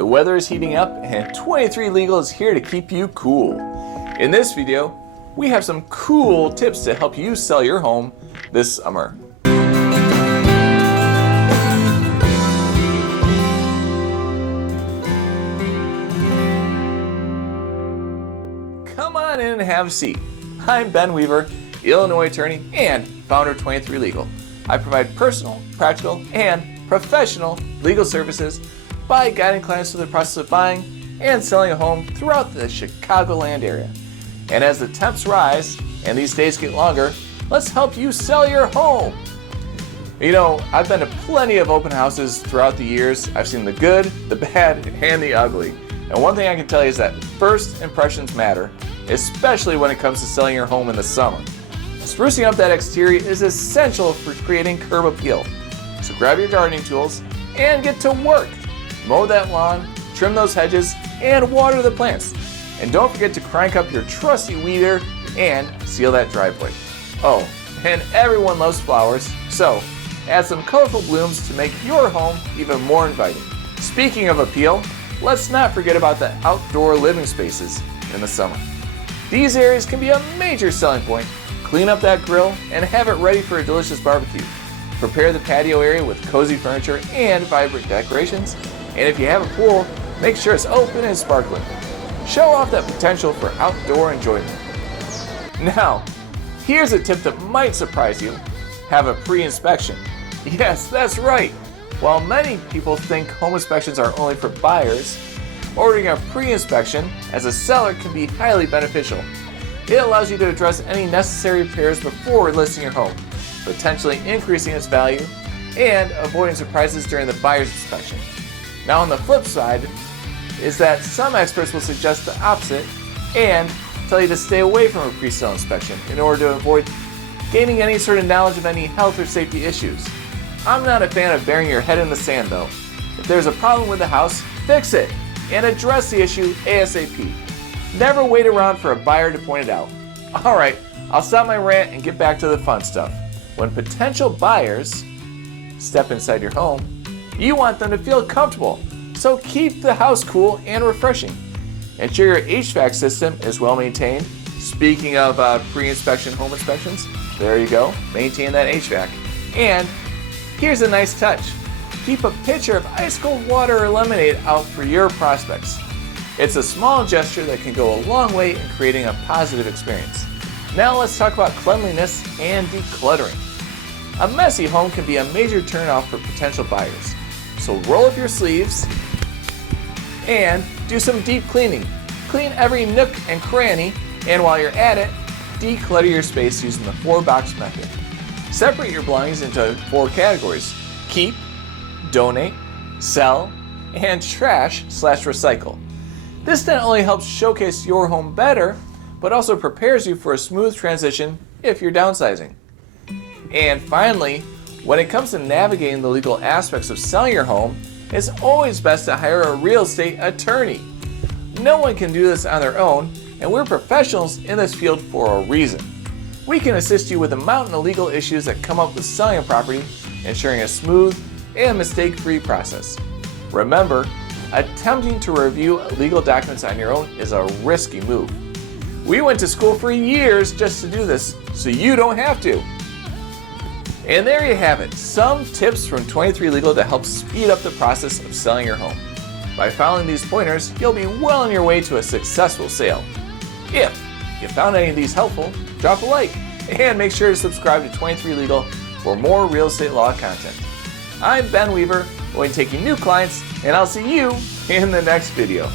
The weather is heating up and 23 Legal is here to keep you cool. In this video, we have some cool tips to help you sell your home this summer. Come on in and have a seat. I'm Ben Weaver, Illinois attorney and founder of 23 Legal. I provide personal, practical, and professional legal services by guiding clients through the process of buying and selling a home throughout the Chicagoland area. And as the temps rise and these days get longer, let's help you sell your home. You know, I've been to plenty of open houses throughout the years. I've seen the good, the bad, and the ugly. And one thing I can tell you is that first impressions matter, especially when it comes to selling your home in the summer. Sprucing up that exterior is essential for creating curb appeal. So grab your gardening tools and get to work. Mow that lawn, trim those hedges, and water the plants. And don't forget to crank up your trusty weed eater and seal that driveway. Oh, and everyone loves flowers, so add some colorful blooms to make your home even more inviting. Speaking of appeal, let's not forget about the outdoor living spaces in the summer. These areas can be a major selling point. Clean up that grill and have it ready for a delicious barbecue. Prepare the patio area with cozy furniture and vibrant decorations. And if you have a pool, make sure it's open and sparkling. Show off that potential for outdoor enjoyment. Now, here's a tip that might surprise you. Have a pre-inspection. Yes, that's right. While many people think home inspections are only for buyers, ordering a pre-inspection as a seller can be highly beneficial. It allows you to address any necessary repairs before listing your home, potentially increasing its value and avoiding surprises during the buyer's inspection. Now on the flip side is that some experts will suggest the opposite and tell you to stay away from a pre-sale inspection in order to avoid gaining any sort of knowledge of any health or safety issues. I'm not a fan of burying your head in the sand though. If there's a problem with the house, fix it and address the issue ASAP. Never wait around for a buyer to point it out. Alright, I'll stop my rant and get back to the fun stuff. When potential buyers step inside your home, you want them to feel comfortable, so keep the house cool and refreshing. Ensure your HVAC system is well maintained. Speaking of pre-inspection home inspections, there you go, maintain that HVAC. And here's a nice touch. Keep a pitcher of ice cold water or lemonade out for your prospects. It's a small gesture that can go a long way in creating a positive experience. Now let's talk about cleanliness and decluttering. A messy home can be a major turnoff for potential buyers. So roll up your sleeves and do some deep cleaning. Clean every nook and cranny, and while you're at it, declutter your space using the 4-box method. Separate your belongings into 4 categories: keep, donate, sell, and trash/recycle. This not only helps showcase your home better, but also prepares you for a smooth transition if you're downsizing. And finally, when it comes to navigating the legal aspects of selling your home, it's always best to hire a real estate attorney. No one can do this on their own, and we're professionals in this field for a reason. We can assist you with a mountain of legal issues that come up with selling a property, ensuring a smooth and mistake-free process. Remember, attempting to review legal documents on your own is a risky move. We went to school for years just to do this, so you don't have to. And there you have it, some tips from 23 Legal to help speed up the process of selling your home. By following these pointers, you'll be well on your way to a successful sale. If you found any of these helpful, drop a like and make sure to subscribe to 23 Legal for more real estate law content. I'm Ben Weaver, going to be taking new clients, and I'll see you in the next video.